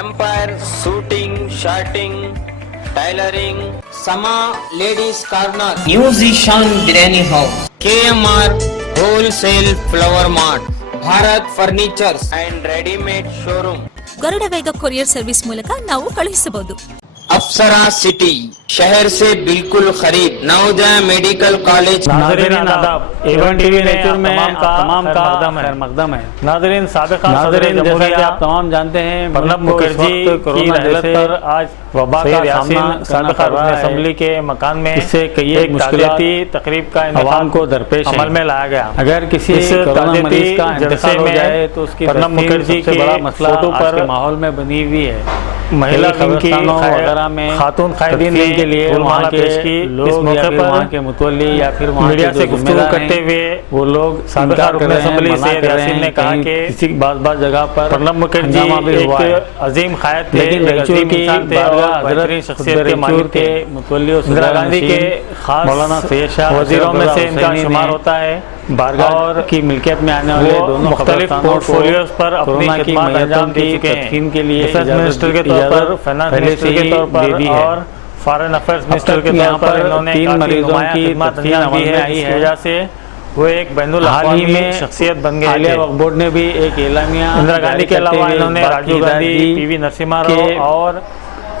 Umpire shooting shorting tailoring సమా ladies corner new Zeeshan biryani house KMR wholesale flower mart Bharat furnitures and readymade showroom Garuda ವೇಗ courier service ಮೂಲಕ ನಾವು ಕಳುಹಿಸಬಹುದು. अप्सरा city शहर से बिल्कुल करीब नवोदय मेडिकल कॉलेज. नाज़रीन आदाब, एवन टीवी नेचर में तमाम का मकदम है. नाज़रीन साबिक़ा सदर जमहूरिया आप तमाम जानते हैं प्रणब मुखर्जी की रहलत पर आज वबा का सामना साबिक़ा रुकन असेंबली के मकान में इससे कई मुश्किलाती तकरीब का अवाम को दरपेश अमल में लाया गया. अगर किसी कोरोना मरीज का इंतकाल हो जाए तो उसकी प्रणब मुखर्जी के बड़ा मसला पर माहौल में बनी हुई है. महिला खबरस्तानों वगैरह में खातून कायदीन के लिए वहाँ के लोग या फिर वहाँ के मुतवल्ली या फिर मीडिया से गुफ्तगू करते हुए वो लोग साबिक़ा रुकन असेंबली से यासीन ने कहा कि किसी बाज़ जगह पर प्रणब मुखर्जी एक अजीम क़ायद थे, अजीम इंसान थे और बेहतरीन शख्सियत के मालिक थे. इंदिरा गांधी के खास मौलाना सैयद शाह वज़ीरों में से इनका शुमार होता है. बारगाह की मिल्कियत में आने वाले दोनों मुख्तलिफ पोर्टफोलियोज पर अपनी खिदमत अंजाम दे चुके हैं. के लिए मिनिस्टर के तौर पर, फाइनेंस मिनिस्टर के तौर पर और फॉरेन अफेयर्स मिनिस्टर के तौर पर इन्होंने 3 मरीजों की तदफीन अमल में आई है. वजह से वो एक बैनुल अक़वामी में शख्सियत बन गए. आलिया वक्फ बोर्ड ने भी एक एलामिया इंदिरा गांधी के अलावा इन्होंने राजीव गांधी, पीवी नरसिम्हा राव और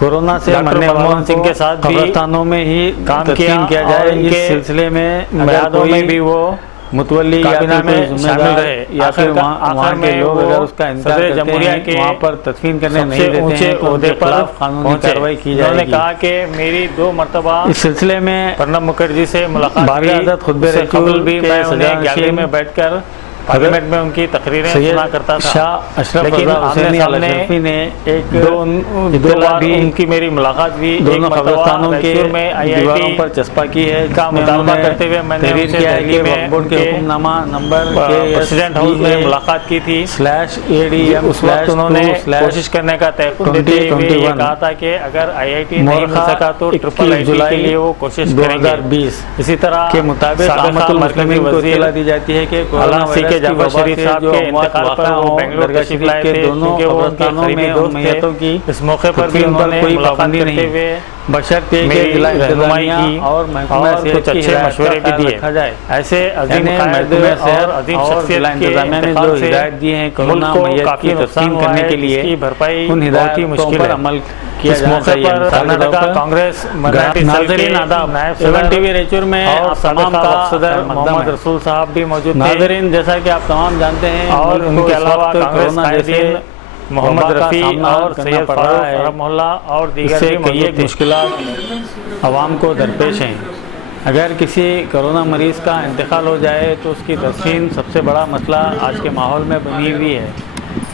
कोरोना से मरने मनमोहन सिंह के साथ भी कब्रिस्तानों में ही काम किया जाए. इस सिलसिले में मयादों में भी वो मुतवल्ली काबीना में शामिल रहे या फिर वहाँ के लोग अगर उसका इंतजार करते हैं वहाँ पर तदफीन करने नहीं देते हैं तो उनके खिलाफ कानूनी कार्रवाई की जाएगी. उन्होंने कहा कि मेरी 2 मरतबा इस सिलसिले में प्रणब मुखर्जी से मुलाकात बारगाह खुतबे रसूल भी मैं उन्हें गैलरी में बैठकर पार्लियामेंट में उनकी तकरीरें सुना करता था. शाह अशरफ रज़ा हुसैनी अल-अशरफी ने एक दो बार उनकी मेरी मुलाकात भी दोनों कब्रिस्तानों के दीवारों पर चस्पा की है. का मुतालबा करते हुए मैंने उनसे दिल्ली में बोर्ड के हुक्मनामा नंबर प्रेसिडेंट हाउस में मुलाकात की थी. /ADM उस वक्त उन्होंने कोशिश करने का तयक़ुन देते हुए ये कहा था कि अगर IIT नहीं मिल सका तो IIT के लिए वो कोशिश करेंगे. 2020 इसी तरह के मुताबिक अहमदुल मुस्लिमीन को इत्तला दी जाती है कि कोरोना के जाफर शरीफ साहब के इंतकाल पर वो बेंगलुरु तशरीफ लाए थे दोनों कब्रिस्तानों में मैयतों की. इस मौके पर भी उन्होंने कोई पाबंदी नहीं हुए बशर्ते के जिला इंतजामिया और महकमा सेहत की मशवरे भी दिए. ऐसे अजीम क़ायद और अजीम शख्सियत के इंतजामिया ने जो हिदायत दी है कोरोना मैयत की तस्लीम करने के लिए भरपाई बहुत ही मुश्किल पर अमल किया जाना चाहिए. कर्नाटका कांग्रेस नाज़रीन आदाब, एवन टीवी रेचूर में आप तमाम का सदर मोहम्मद रसूल साहब भी मौजूद थे. नाज़रीन जैसा कि आप तमाम जानते हैं और उनके अलावा कांग्रेस कायदीन मोहम्मद रफ़ी और सैयद फारूक अरब मोहल्ला और दीगर भी कई मुश्किलात अवाम को दरपेश हैं. अगर किसी कोरोना मरीज़ का इंतकाल हो जाए तो उसकी तदफीन सबसे बड़ा मसला आज के माहौल में बनी हुई है.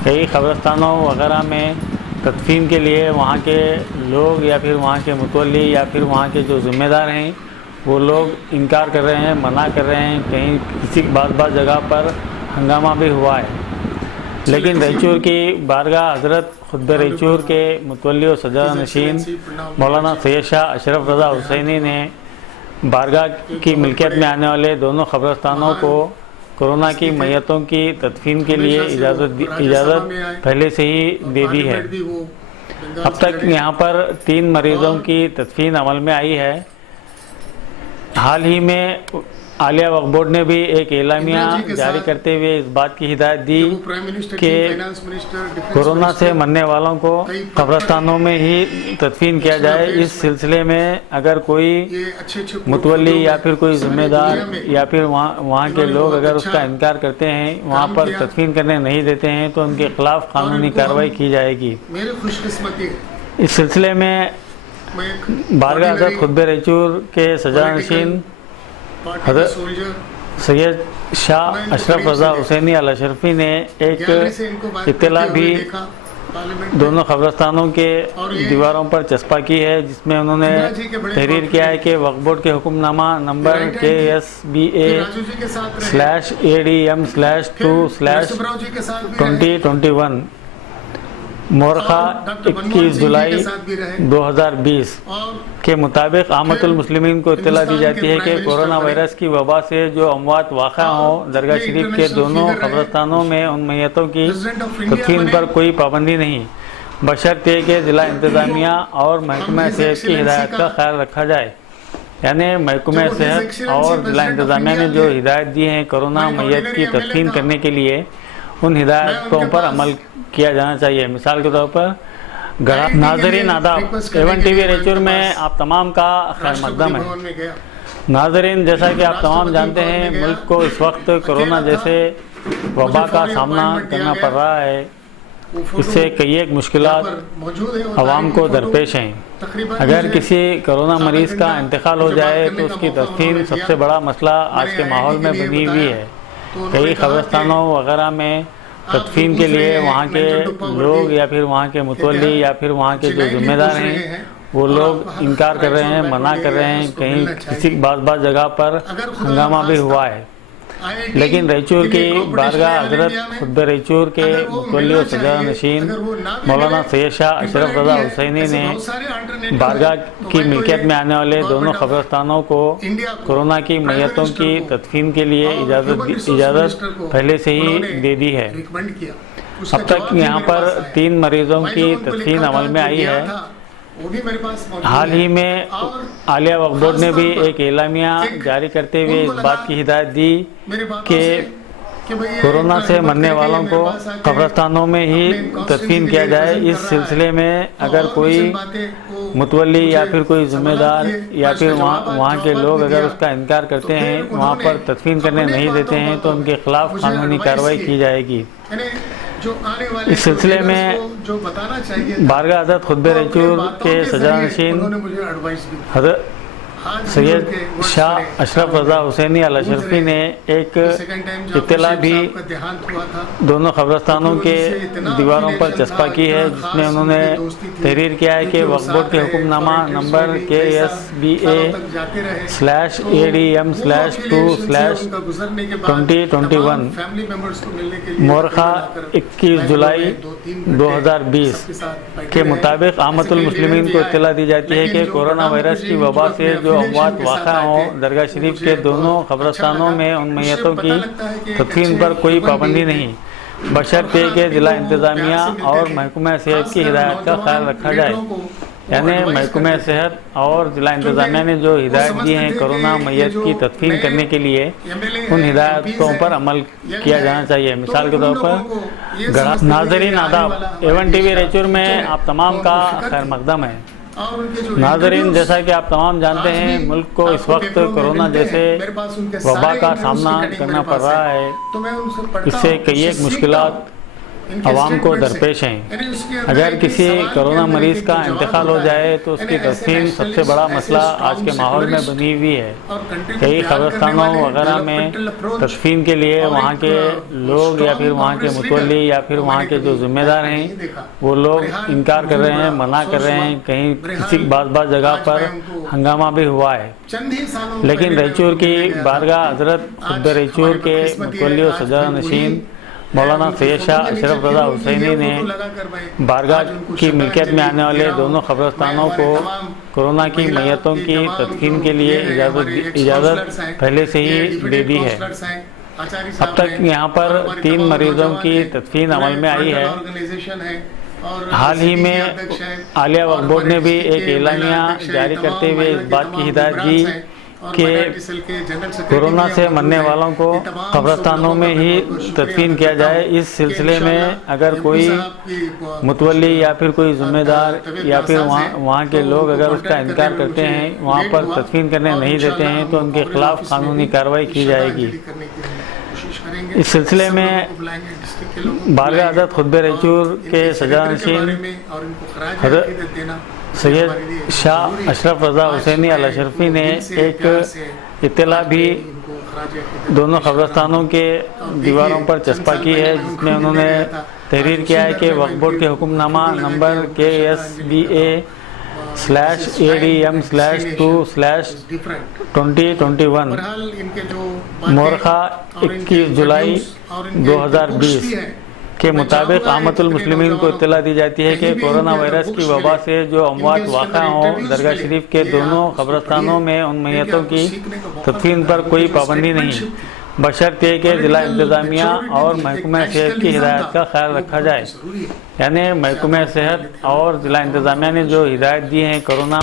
कई कब्रिस्तानों वगैरह में तदफीन के लिए वहाँ के लोग या फिर वहाँ के मुतवल्ली या फिर वहाँ के जो ज़िम्मेदार हैं वो लोग इनकार कर रहे हैं, मना कर रहे हैं. कहीं किसी बाज़ जगह पर हंगामा भी हुआ है. लेकिन रैचूर की बारगाह हज़रत खुतबे रैचूर के मुतवल्ली और सदर नशीन मौलाना सैयद शाह अशरफ रज़ा हुसैनी ने बारगाह की मिल्कियत में आने वाले दोनों कब्रिस्तानों को कोरोना की मैयतों की तदफीन के लिए इजाज़त पहले से ही दे दी है. अब तक यहाँ पर 3 मरीज़ों की तदफीन अमल में आई है. हाल ही में आलिया वक्फ बोर्ड ने भी एक एलामिया जारी करते हुए इस बात की हिदायत दी कि कोरोना से मरने वालों को कब्रिस्तानों में ही तदफीन किया जाए. इस सिलसिले में अगर कोई मुतवल्ली या फिर कोई ज़िम्मेदार या फिर वहाँ के लोग अगर उसका इनकार करते हैं वहाँ पर तदफीन करने नहीं देते हैं तो उनके खिलाफ कानूनी कार्रवाई की जाएगी. इस सिलसिले में बारगाह हज़रत खुतबे रैचूर के सजानशीन हज़रत सैयद शाह अशरफ रज़ा हुसैनी अल-अशरफी ने एक इत्तला भी दोनों कब्रिस्तानों के दीवारों पर चस्पा की है जिसमें उन्होंने तहरीर किया है कि वक्फ बोर्ड के हुक्मनामा नंबर KSBA/ADM/2/2021 मोरखा 21 जुलाई 2020 के मुताबिक आमतुल मुस्लिमीन को इत्तला दी जाती है कि कोरोना वायरस की वबा से जो अमवात वाक़ा हों दरगाह शरीफ के दोनों कब्रिस्तानों में उन मैयतों की तदफीन पर कोई पाबंदी नहीं. बशर्ते कि ज़िला इंतज़ामिया और महकमा सेहत की हिदायत का ख्याल रखा जाए। यानी महकमा सेहत और ज़िला इंतज़ामिया ने जो हिदायत दी हैं कोरोना मैयत की तदफीन करने के लिए, उन हिदायतों पर अमल किया जाना चाहिए। मिसाल के तौर पर नाज़रीन आदाब, एवन टीवी रेचूर में आप तमाम का खैर मकदम है। नाज़रीन, जैसा कि आप तमाम जानते हैं, मुल्क को इस वक्त कोरोना जैसे वबा का सामना करना पड़ रहा है। इससे कई एक मुश्किलात आवाम को दरपेश हैं। अगर किसी कोरोना मरीज़ का इंतकाल हो जाए तो उसकी तदफीन सबसे बड़ा मसला आज के माहौल में बनी हुई है। कई कब्रिस्तानों वगैरह में तदफीन के लिए वहाँ के लोग या फिर वहाँ के मुतवल्ली या फिर वहाँ के जो जिम्मेदार हैं वो लोग इनकार कर रहे हैं, मना कर रहे हैं। कहीं किसी बाज़ जगह पर हंगामा भी हुआ है। लेकिन रेचूर की बारगाह हजरत खुद रेचूर के मुतवल्ली और सजा नशीन मौलाना सैयद शाह अशरफ रज़ा हुसैनी ने बारगाह की मिल्कियत में आने वाले दोनों कब्रिस्तानों को कोरोना की मैयतों की तदफीन के लिए इजाज़त पहले से ही दे दी है। अब तक यहाँ पर 3 मरीजों की तदफीन अमल में आई है। हाल ही में आलिया वक्फ बोर्ड ने भी एक एलामिया जारी करते हुए इस बात की हिदायत दी कि कोरोना से मरने वालों को कब्रिस्तानों में ही तदफीन किया जाए। इस सिलसिले में अगर कोई मुतवल्ली या फिर कोई जिम्मेदार या फिर वहाँ के लोग अगर उसका इनकार करते हैं, वहाँ पर तदफीन करने नहीं देते हैं, तो उनके खिलाफ कानूनी कार्रवाई की जाएगी। इस सिलसिले में बारगाह हज़रत खुद रेचूर के सजा नशीन हज़रत सैयद शाह अशरफ रज़ा हुसैनी अल अशरफी ने एक इत्तला भी दोनों कब्रिस्तानों के दीवारों पर चस्पा की है, जिसमें उन्होंने तहरीर किया है कि वक्फ बोर्ड के हुक्मनामा नंबर KSBA/ADM/2/2021 मोरखा 21 जुलाई 2020 के मुताबिक आमतुल मुस्लिमीन को इत्तला दी जाती है कि कोरोना वायरस की वबा से जो अमवात वाक़ा हों, दरगाह शरीफ के दोनों कब्रिस्तानों में उन मैयतों की तदफीन पर कोई पाबंदी नहीं, बशर्ते कि ज़िला इंतज़ामिया और महकमा सेहत की हिदायत का ख्याल रखा जाए। यानी महकमा सेहत और ज़िला इंतज़ामिया ने जो हिदायत दी हैं कोरोना मैयत की तदफीन करने के लिए, उन हिदायतों पर अमल किया जाना चाहिए। मिसाल के तौर पर नाज़रीन आदाब, एवन टीवी रेचूर में आप तमाम का खैर मकदम है। नाज़रीन, जैसा कि आप तमाम जानते हैं, मुल्क को इस वक्त कोरोना जैसे वबा का सामना करना पड़ रहा है। इससे कई एक मुश्किलात आवाम को दरपेश हैं। अगर किसी कोरोना मरीज़ का इंतकाल हो जाए तो उसकी तदफीन सबसे बड़ा मसला आज के माहौल में बनी हुई है। कई कब्रिस्तानों वगैरह में तदफीन के लिए वहाँ के लोग या फिर वहाँ के मुतवल्ली या फिर वहाँ के जो जिम्मेदार हैं वो लोग इनकार कर रहे हैं, मना कर रहे हैं। कहीं किसी बाज़ जगह पर हंगामा भी हुआ है। लेकिन रेचूर की बारगाह हजरत खुद रेचूर के मुतवल्ली और सजा नशीन मौलाना सैयद शाह अशरफ रज़ा हुसैनी ने बारगाह की मिल्कियत में आने वाले दोनों कब्रिस्तानों को कोरोना की मैयतों की तदफीन के लिए इजाज़त पहले से ही दे दी है। अब तक यहाँ पर 3 मरीजों की तदफीन अमल में आई है। हाल ही में आलिया वक्फ बोर्ड ने भी एक एलामिया जारी करते हुए इस बात की हिदायत दी कि कोरोना से मरने वालों को कब्रिस्तानों में ही तदफीन किया जाए। इस सिलसिले में अगर कोई मुतवल्ली या फिर कोई जिम्मेदार या फिर वहाँ के लोग अगर उसका इनकार करते हैं, वहाँ पर तदफीन करने नहीं देते हैं, तो उनके खिलाफ कानूनी कार्रवाई की जाएगी। इस सिलसिले में बारगाह हज़रत खुद रेचूर के सजा नशीन हज़रत सैयद शाह अशरफ रज़ा हुसैनी अल अशरफी ने एक इत्तला भी दोनों कब्रिस्तानों के दीवारों पर चस्पा की है, जिसमें उन्होंने तहरीर किया है कि वक्फ बोर्ड के हुक्मनामा नंबर KSBA/ADM/2/2021 मोरखा 21 जुलाई 2020 के मुताबिक आमतुल मुस्लिमीन को इत्तला दी जाती है कि कोरोना वायरस की वबा से जो अमवात वाक़ा हों, दरगाह शरीफ के दोनों कब्रिस्तानों में उन मैयतों की तदफीन पर कोई पाबंदी नहीं, बशर्ते कि जिला इंतजामिया और महकमा सेहत की हिदायत का ख्याल रखा जाए। यानी महकमा सेहत और जिला इंतजामिया ने जो हिदायत दी है कोरोना